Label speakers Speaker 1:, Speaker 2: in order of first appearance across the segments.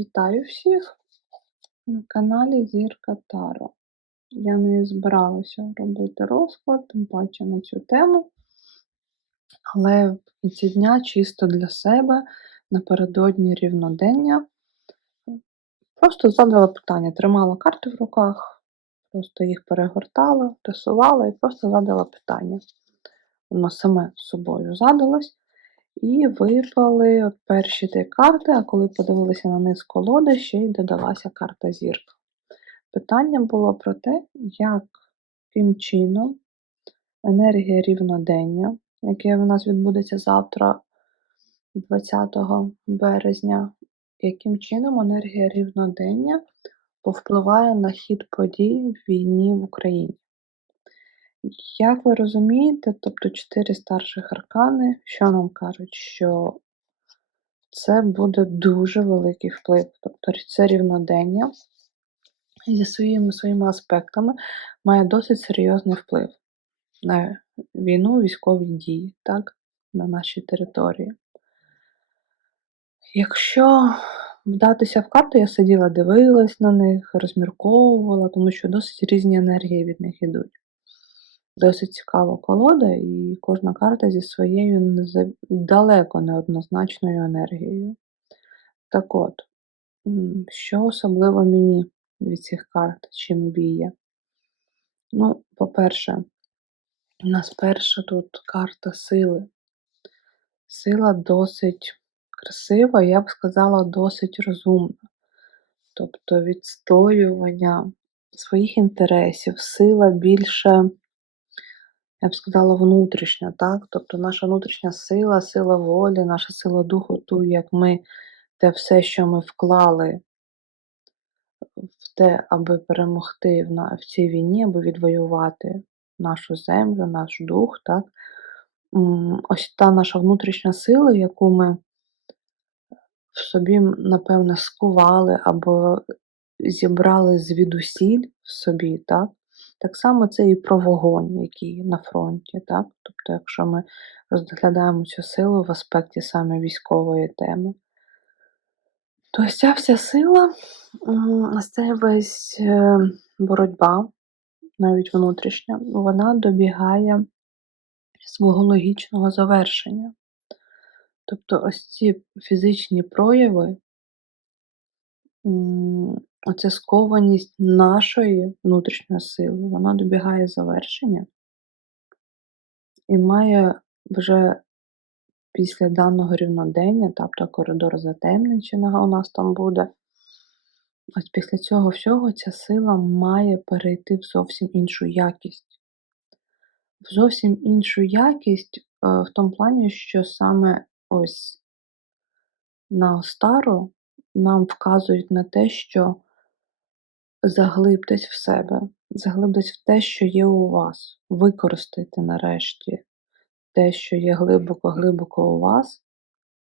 Speaker 1: Вітаю всіх на каналі Зірка Таро. Я не збиралася робити розклад, тим паче на цю тему. Але в кінці дня чисто для себе напередодні рівнодення просто задала питання, тримала карти в руках, просто їх перегортала, тасувала і просто задала питання. Воно саме собою задалось. І випали перші три карти, а коли подивилися на низ колоди, ще й додалася карта зірка. Питання було про те, як яким чином енергія рівнодення, яке у нас відбудеться завтра, 20 березня, яким чином енергія рівнодення повпливає на хід подій в війні в Україні. Як ви розумієте, тобто чотири старших аркани, що нам кажуть, що це буде дуже великий вплив. Тобто це рівнодення зі своїми своїми аспектами має досить серйозний вплив на війну, військові дії, так, на нашій території. Якщо вдатися в карту, я сиділа, дивилась на них, розмірковувала, тому що досить різні енергії від них йдуть. Досить цікава колода, і кожна карта зі своєю далеко неоднозначною енергією. Так от, що особливо мені від цих карт, чим б'є? Ну, по-перше, у нас перша тут карта сили. Сила досить красива, я б сказала, досить розумна. Тобто відстоювання своїх інтересів, сила більше я б сказала, внутрішня, так? Тобто наша внутрішня сила, сила волі, наша сила духу, ту, як ми те все, що ми вклали в те, аби перемогти в, на, в цій війні, аби відвоювати нашу землю, наш дух, так? Ось та наша внутрішня сила, яку ми в собі, напевне, скували або зібрали звідусіль в собі, так? Так само це і про вогонь, який на фронті. Так? Тобто, якщо ми розглядаємо цю силу в аспекті саме військової теми, то ось ця вся сила, це весь е, боротьба, навіть внутрішня, вона добігає свого логічного завершення. Тобто ось ці фізичні прояви оця скованість нашої внутрішньої сили, вона добігає завершення і має вже після даного рівнодення, тобто коридор затемненченого у нас там буде. Ось після цього всього ця сила має перейти в зовсім іншу якість. В зовсім іншу якість е, в тому плані, що саме ось на Остару нам вказують на те, що заглибтесь в себе, заглибтесь в те, що є у вас. Використайте нарешті те, що є глибоко-глибоко у вас,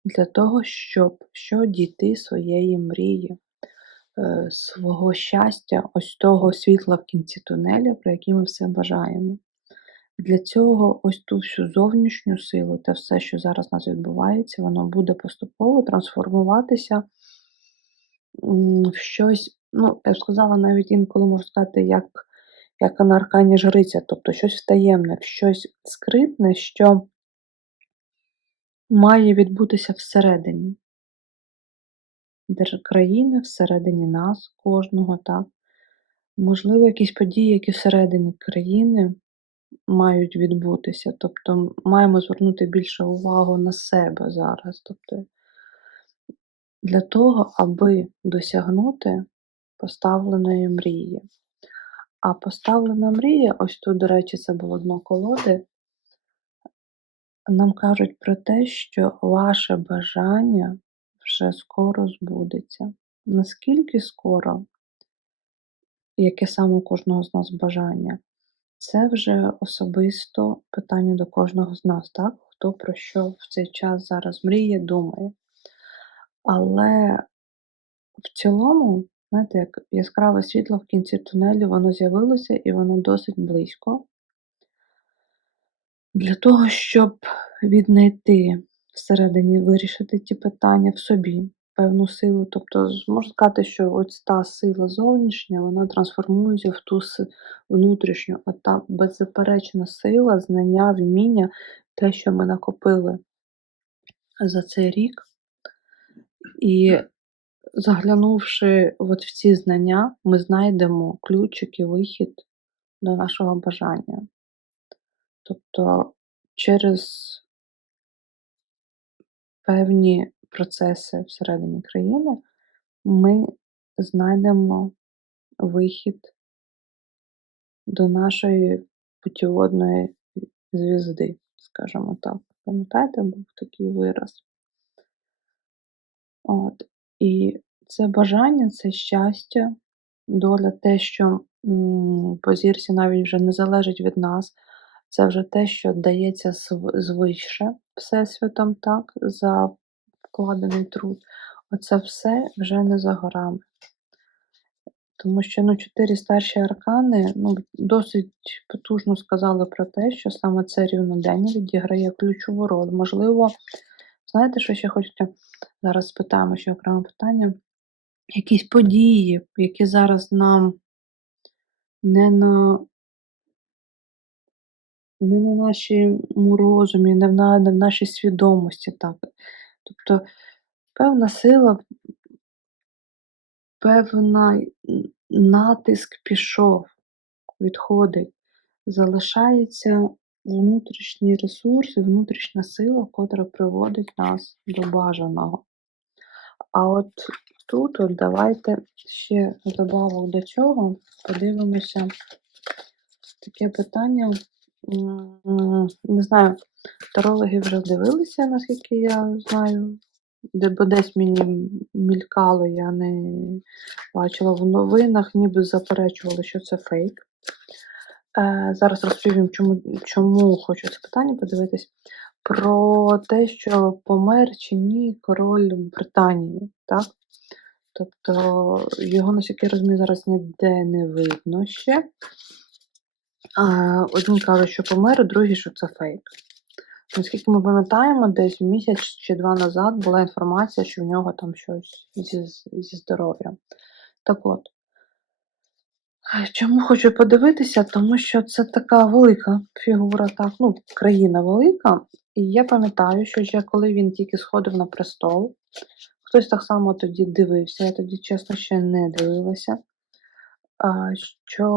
Speaker 1: для того, щоб що дійти своєї мрії, е, свого щастя, ось того світла в кінці тунелю, про який ми все бажаємо. Для цього ось ту всю зовнішню силу та все, що зараз у нас відбувається, воно буде поступово трансформуватися в щось, ну, я б сказала, навіть інколи можу сказати, як як на жриця, тобто щось втаємне, щось скритне, що має відбутися всередині країни, всередині нас, кожного, так. Можливо, якісь події, які всередині країни мають відбутися. Тобто маємо звернути більше увагу на себе зараз. Тобто для того, аби досягнути поставленої мрії. А поставлена мрія, ось тут, до речі, це було дно колоди, нам кажуть про те, що ваше бажання вже скоро збудеться. Наскільки скоро, яке саме у кожного з нас бажання, це вже особисто питання до кожного з нас, так? Хто про що в цей час зараз мріє, думає. Але в цілому, знаєте, як яскраве світло в кінці тунелю, воно з'явилося і воно досить близько. Для того, щоб віднайти всередині, вирішити ті питання в собі, певну силу. Тобто, можна сказати, що ось та сила зовнішня, вона трансформується в ту внутрішню, а та беззаперечна сила, знання, вміння, те, що ми накопили за цей рік. І заглянувши от в ці знання, ми знайдемо ключик і вихід до нашого бажання. Тобто через певні процеси всередині країни ми знайдемо вихід до нашої путіводної звізди, скажімо так. Пам'ятаєте, був такий вираз? От. І це бажання, це щастя, доля, те, що по зірці навіть вже не залежить від нас. Це вже те, що дається звище Всесвітом, так, за вкладений труд. Оце все вже не за горами. Тому що ну, чотири старші аркани ну, досить потужно сказали про те, що саме це рівнодення відіграє ключову роль. Можливо, знаєте, що ще хочете? Зараз спитаємо ще окреме питання. Якісь події, які зараз нам не на, не на нашому розумі, не в, на, не в нашій свідомості. Так. Тобто певна сила, певна натиск пішов, відходить. Залишається внутрішній ресурс і внутрішня сила, котра приводить нас до бажаного. А от тут от давайте ще добавок до цього подивимося таке питання. Не знаю, тарологи вже дивилися, наскільки я знаю, бо десь мені мількало, я не бачила в новинах, ніби заперечували, що це фейк. Е, зараз розповім, чому, чому хочу це питання подивитись. Про те, що помер чи ні король Британії, так? Тобто його, наскільки я розумію, зараз ніде не видно ще. А, Одні кажуть, що помер, другі, що це фейк. Наскільки ми пам'ятаємо, десь місяць чи два назад була інформація, що в нього там щось зі, зі здоров'ям. Так от, чому хочу подивитися? Тому що це така велика фігура, так, ну, країна велика. І я пам'ятаю, що ще коли він тільки сходив на престол, хтось так само тоді дивився, я тоді, чесно, ще не дивилася, що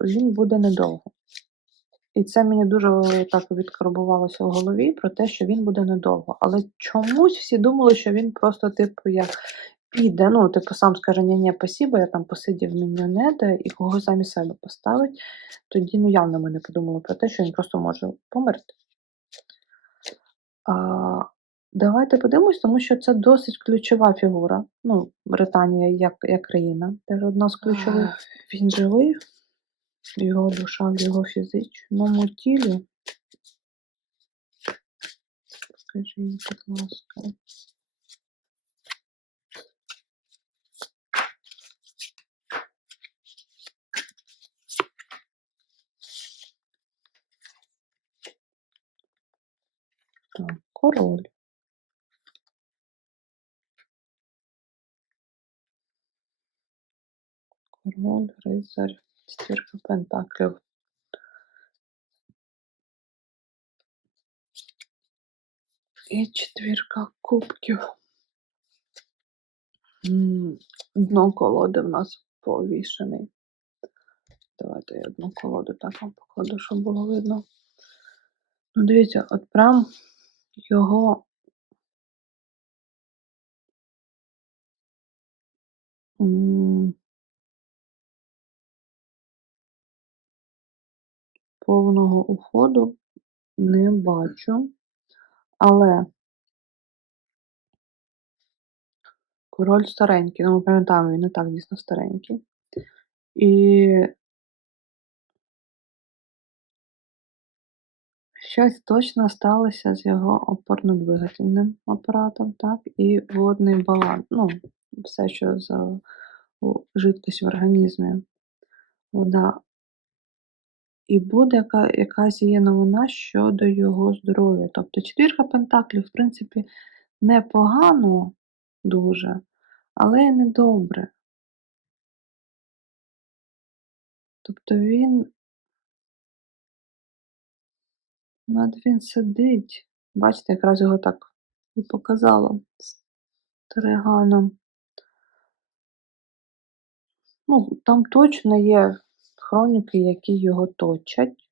Speaker 1: він буде недовго. І це мені дуже так відкарбувалося в голові про те, що він буде недовго. Але чомусь всі думали, що він просто, типу, як піде, ну, типу, сам скаже, ні, ні, спасибо, я там посидів міньонети і когось замість себе поставить. Тоді, ну, явно ми не подумали про те, що він просто може померти. Давайте подивимось, тому що це досить ключова фігура. Ну, Британія як, як країна, теж одна з ключових. Він живий, його душа в його фізичному тілі. Скажіть, будь ласка. Так, король. Король, рицарь, стірка пентаклів. І четвірка кубків. Дно колоди в нас повішений. Давайте я одну колоду так вам покладу, щоб було видно. Ну, дивіться, от прям його повного уходу не бачу. Але король старенький, ну ми пам'ятаємо, він не так дійсно старенький. І щось точно сталося з його опорно-двигательним апаратом, так, і водний баланс. Ну, все, що за жидкість в організмі, вода. І буде яка, якась є новина щодо його здоров'я. Тобто четвірка пентаклів, в принципі, непогано, дуже, але й недобре. Тобто він от він сидить. Бачите, якраз його так і показала стриганом. Ну, там точно є хроніки, які його точать.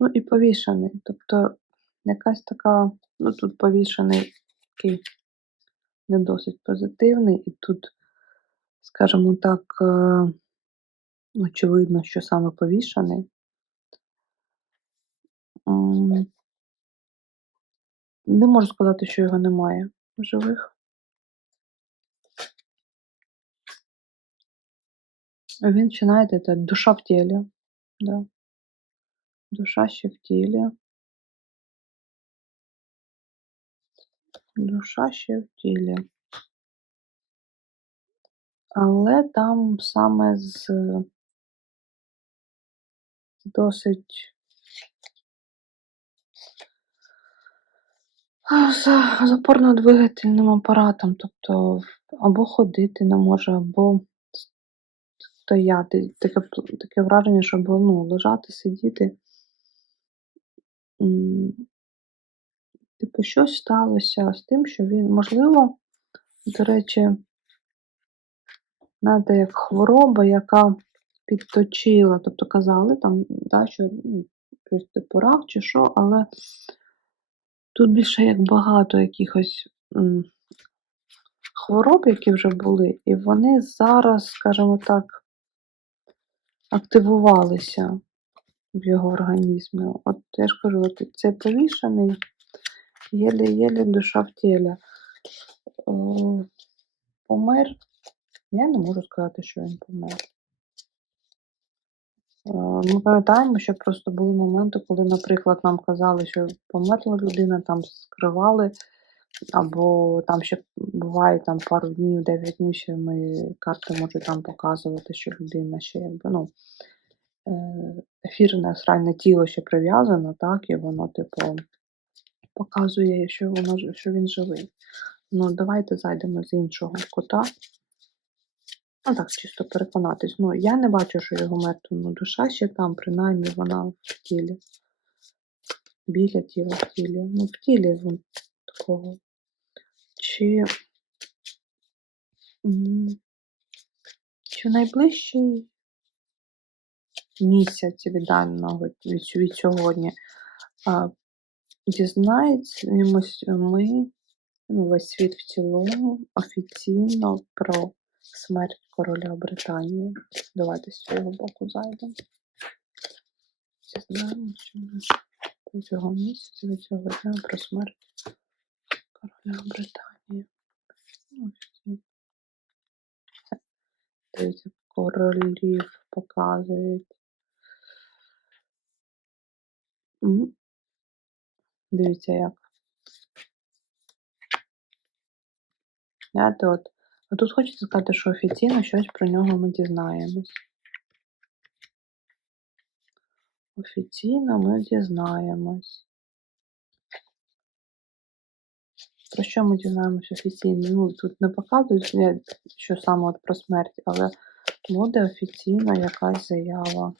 Speaker 1: Ну і повішений. Тобто якась така, ну тут повішений такий не досить позитивний, і тут, скажімо так, е, очевидно, що саме повішений. М, Не можу сказати, що його немає в живих. Він ще, знаєте, це душа в тілі. Да. Душа ще в тілі. Душа ще в тілі. Але там саме з досить з з опорно-двигательним апаратом. Тобто або ходити не може, або стояти. Таке, таке враження, що було, ну, лежати, сидіти. Типу, щось сталося з тим, що він, можливо, до речі, знаєте, як хвороба, яка підточила, тобто казали там, да, що ну, типу рак чи що, але тут більше як багато якихось хвороб, які вже були, і вони зараз, скажімо так, активувалися в його організмі. От я ж кажу, от цей повішений, єле-єле душа в тілі. Е, Помер. Я не можу сказати, що він помер. Е, Ми пам'ятаємо, що просто були моменти, коли, наприклад, нам казали, що померла людина, там скривали, або там ще буває там пару днів, 9 днів, ще ми карти можуть там показувати, що людина ще якби, ну, е, ефірне астральне тіло ще прив'язано, так, і воно, типу, показує, що воно що він живий. Ну, давайте зайдемо з іншого кута. Ну так, чисто переконатись. Ну, я не бачу, що його мертва ну, душа ще там, принаймні вона в тілі. Біля тіла в тілі. Ну, в тілі він такого. Чи, чи найближчий місяць від даного від, від сьогодні а, дізнаємось ми, ну, весь світ в цілому, офіційно про смерть короля Британії. Давайте з цього боку зайдемо. Дізнаємося ми протягом місяця від цього дня про смерть короля Британії. Ну. Дивіться, королів показують. Дивіться як. Знаєте, от. А тут хочеться сказати, що офіційно щось про нього ми дізнаємось. Офіційно ми дізнаємось. Про що ми дізнаємось офіційно? Ну, тут не показують, що саме от про смерть, але буде офіційно якась заява.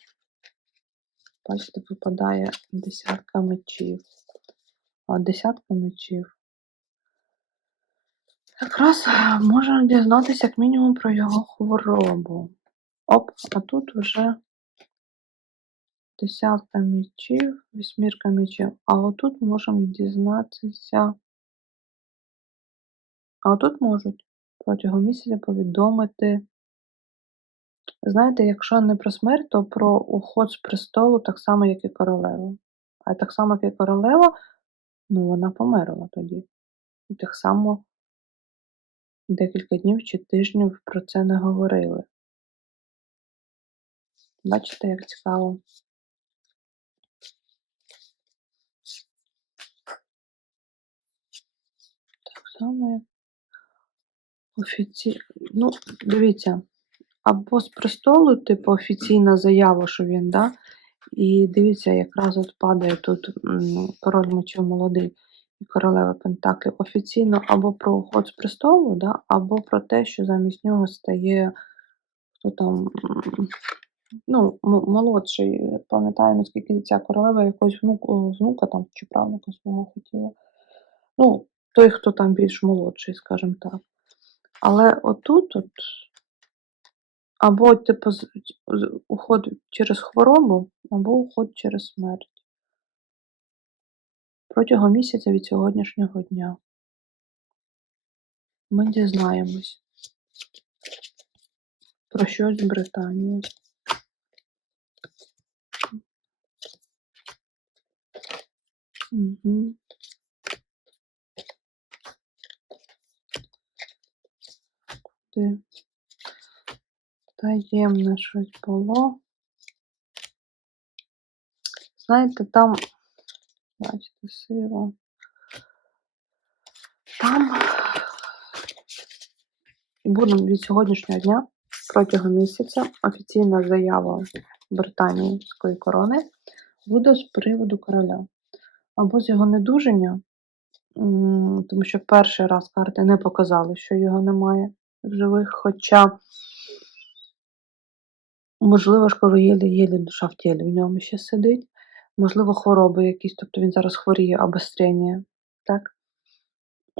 Speaker 1: Бачите, випадає десятка мечів. А десятка мечів. Якраз е, можна дізнатися як мінімум про його хворобу. Оп, а тут вже десятка мечів, вісьмірка мечів. А отут можемо дізнатися. А отут можуть протягом місяця повідомити. Знаєте, якщо не про смерть, то про уход з престолу так само, як і королева. А так само, як і королева, ну вона померла тоді. І так само декілька днів чи тижнів про це не говорили. Бачите, як цікаво. Так само, як офіці... Ну, дивіться, або з престолу, типу, офіційна заява, що він, да? І дивіться, якраз от падає тут король мечів молодий. І королева Пентаклів офіційно або про уход з престолу, да, або про те, що замість нього стає хто там, ну, молодший. Пам'ятаю, наскільки ця королева якогось внуку, внука там чи правнука свого хотіла. Ну, той, хто там більш молодший, скажімо так. Але отут от або типу уход через хворобу, або уход через смерть. Протягом місяця від сьогоднішнього дня. Ми дізнаємось про щось з Британії. Угу. Таємне щось було. Знаєте, там, бачите, сила. Там будемо від сьогоднішнього дня протягом місяця офіційна заява Британійської корони буде з приводу короля. Або з його недужання, тому що перший раз карти не показали, що його немає в живих, хоча, можливо, ж єлі-єлі душа в тілі в ньому ще сидить. Можливо, хвороби якісь, тобто він зараз хворіє, обострення, так?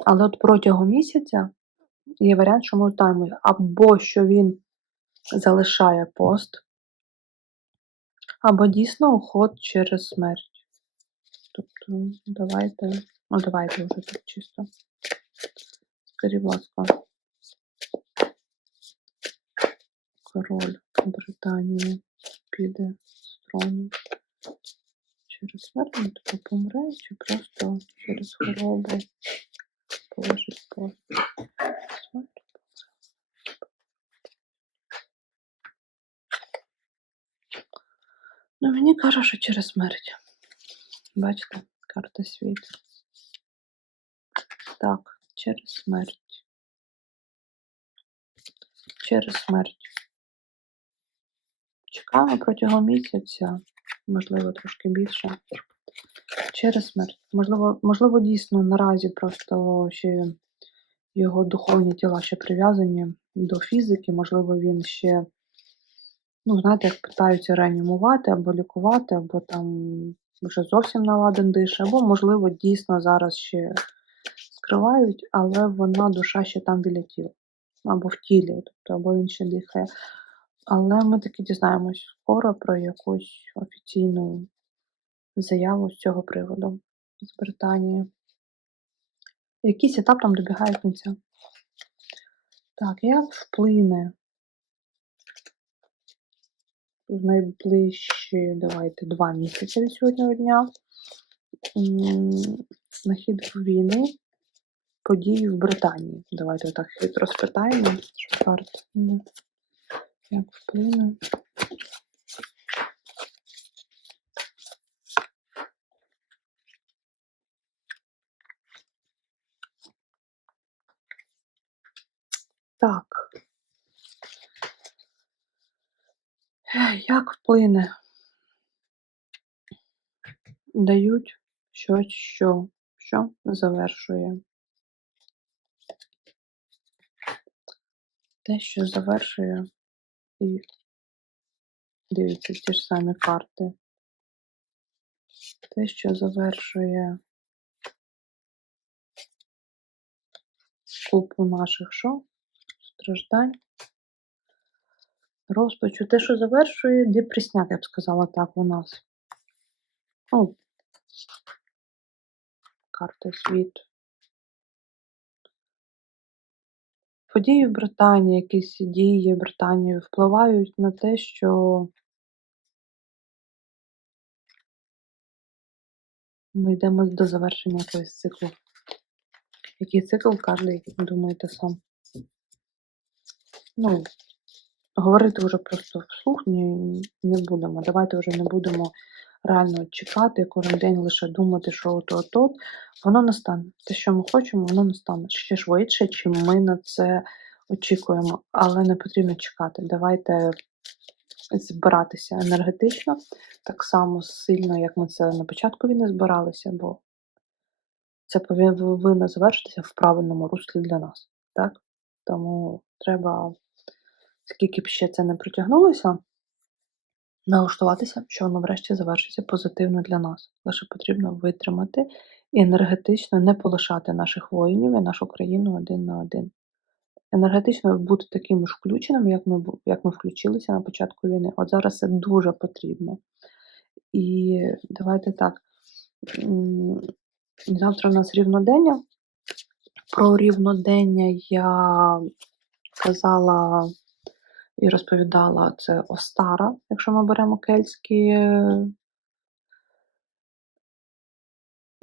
Speaker 1: Але от протягом місяця є варіант, що ми знаємо, або що він залишає пост, або дійсно уход через смерть. Тобто, давайте, ну давайте вже так чисто. Скажіть, будь ласка, король Британії піде з трону через смерть, ну, тобто помре, чи просто через хворобу положить пост. Ну, мені каже, що через смерть. Бачите, карта світ. Так, через смерть. Через смерть. Чекаємо протягом місяця, можливо, трошки більше. Через смерть. Можливо, можливо, дійсно наразі просто ще його духовні тіла ще прив'язані до фізики, можливо, він ще, ну, знаєте, як питаються реанімувати або лікувати, або там вже зовсім наладен дише, або, можливо, дійсно зараз ще скривають, але вона душа ще там біля тіла, або в тілі, тобто, або він ще дихає. Але ми таки дізнаємось скоро про якусь офіційну заяву з цього приводу з Британії. Якийсь етап там добігає кінця. Так, як вплине в найближчі, давайте, два місяці від сьогоднішнього дня на хід війни події в Британії. Давайте отак хитро спитаємо, що карти. Як вплине. Так. Як вплине? Дають щось, що, що завершує. Те, що завершує, і дивіться ті ж самі карти. Те, що завершує купу наших що? Страждань. Розпачу. Те, що завершує депресняк, я б сказала так у нас. Ну, карта світ. Події в Британії, якісь дії Британії впливають на те, що ми йдемо до завершення якогось циклу. Який цикл каже, як думаєте сам? Ну, говорити вже просто вслух не будемо. Давайте вже не будемо реально чекати, кожен день лише думати, що от от от воно настане. Те, що ми хочемо, воно настане ще швидше, чим ми на це очікуємо. Але не потрібно чекати. Давайте збиратися енергетично, так само сильно, як ми це на початку війни збиралися, бо це повинно завершитися в правильному руслі для нас, так? Тому треба, скільки б ще це не протягнулося, налаштуватися, що воно врешті завершиться позитивно для нас. Лише потрібно витримати і енергетично не полишати наших воїнів і нашу країну один на один. Енергетично бути такими ж включеними, як ми як ми включилися на початку війни. От зараз це дуже потрібно. І давайте так. Завтра у нас рівнодення. Про рівнодення я казала і розповідала це Остара, якщо ми беремо кельтські е,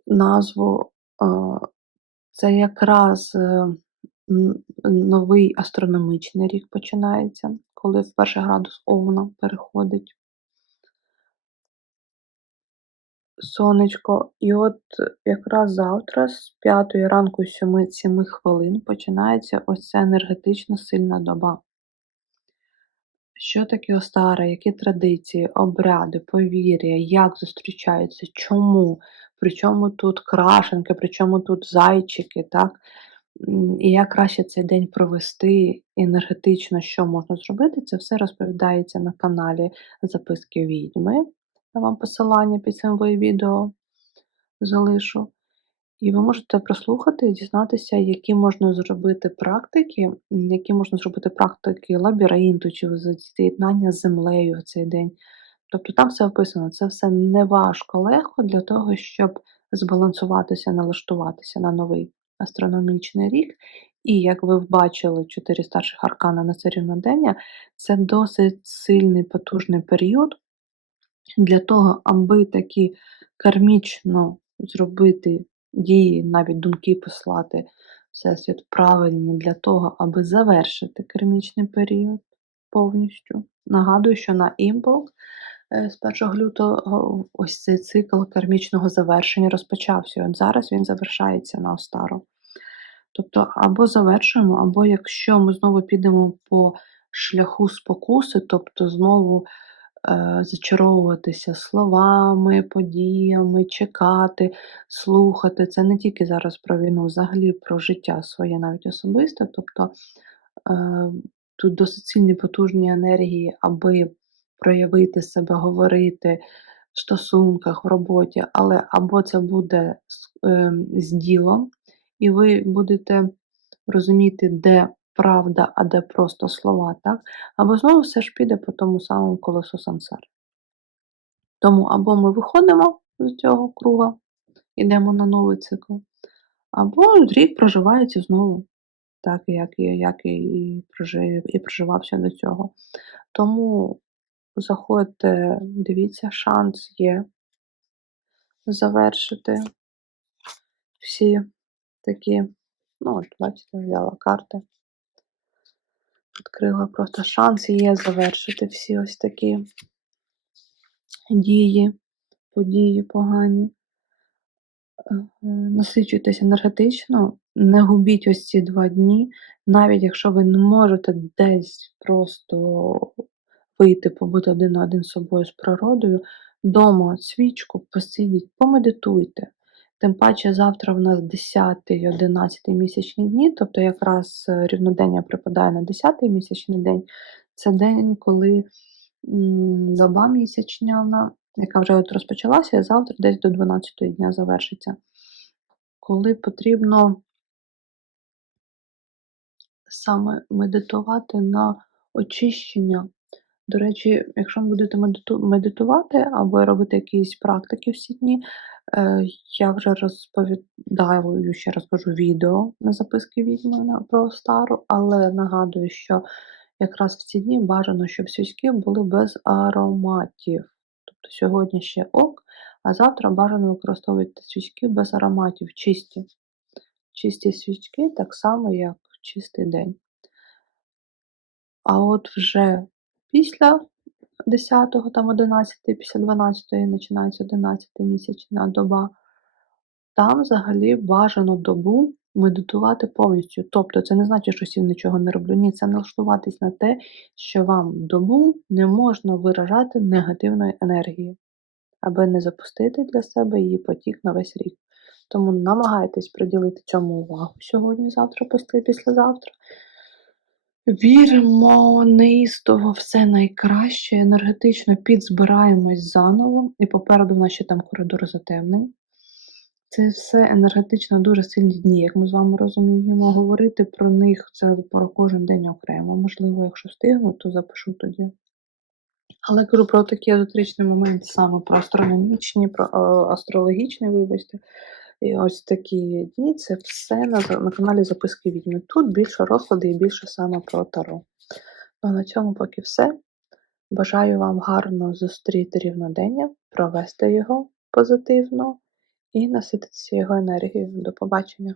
Speaker 1: назву. Це якраз е, новий астрономічний рік починається, коли в перший градус Овна переходить сонечко. І от якраз завтра, з 5 ранку 7, 7 хвилин, починається ось ця енергетично сильна доба. Що таке Остара, які традиції, обряди, повір'я, як зустрічаються, чому? Причому тут крашенки, причому тут зайчики, так? І як краще цей день провести енергетично, що можна зробити, це все розповідається на каналі Записки Відьми. Я вам посилання під цим відео залишу. І ви можете прослухати і дізнатися, які можна зробити практики, які можна зробити практики лабіринту чи з'єднання з землею в цей день. Тобто там все описано, це все не важко, легко для того, щоб збалансуватися, налаштуватися на новий астрономічний рік. І як ви бачили, чотири старших аркана на це рівнодення, це досить сильний потужний період для того, аби такі кармічно зробити дії, навіть думки послати Всесвіт правильні для того, аби завершити кармічний період повністю. Нагадую, що на імпул е, з 1 лютого ось цей цикл кармічного завершення розпочався. От зараз він завершається на Остару. Тобто, або завершуємо, або якщо ми знову підемо по шляху спокуси, тобто знову зачаровуватися словами, подіями, чекати, слухати. Це не тільки зараз про війну, взагалі про життя своє, навіть особисте. Тобто е, тут досить сильні потужні енергії, аби проявити себе, говорити в стосунках, в роботі, але або це буде з, е, з ділом, і ви будете розуміти, де правда, а де просто слова, так? Або знову все ж піде по тому самому колесу сансари. Тому або ми виходимо з цього круга, йдемо на новий цикл, або рік проживається знову, так як і, і, прожив, і проживався до цього. Тому заходьте, дивіться, шанс є завершити всі такі, ну, от, бачите, взяла карти. Відкрила просто шанс є завершити всі ось такі дії, події погані. Е, насичуйтесь енергетично, не губіть ось ці два дні, навіть якщо ви не можете десь просто вийти, побути один на один з собою з природою, вдома свічку посидіть, помедитуйте. Тим паче завтра в нас 10 і 11 місячні дні, тобто якраз е, рівнодення припадає на 10 місячний день. Це день, коли доба місячняна, яка вже от розпочалася, завтра десь до 12 дня завершиться. Коли потрібно саме медитувати на очищення до речі, якщо ви будете медитувати або робити якісь практики всі дні, е, я вже розповідаю, ще розкажу відео на записки відьми про стару, але нагадую, що якраз в ці дні бажано, щоб свічки були без ароматів. Тобто сьогодні ще ок, а завтра бажано використовувати свічки без ароматів, чисті. Чисті свічки так само, як чистий день. А от вже Після 10, там 11, після 12 починається 11 місячна доба. Там взагалі бажано добу медитувати повністю. Тобто це не значить, що всім нічого не роблю. Ні, це налаштуватись на те, що вам добу не можна виражати негативної енергії, аби не запустити для себе її потік на весь рік. Тому намагайтесь приділити цьому увагу сьогодні, завтра, після післязавтра. Віримо неістово все найкраще, енергетично підзбираємось заново, і попереду в нас ще там коридор затемнень. Це все енергетично дуже сильні дні, як ми з вами розуміємо. Говорити про них це про кожен день окремо. Можливо, якщо встигну, то запишу тоді. Але кажу про такі езотеричні моменти, саме про астрономічні, про е, астрологічні, вибачте. І ось такі дні це все на, на каналі Записки відьми. Тут більше розклади і більше саме про Таро. Ну а на цьому поки все. Бажаю вам гарно зустріти рівнодення, провести його позитивно і насититися його енергією. До побачення!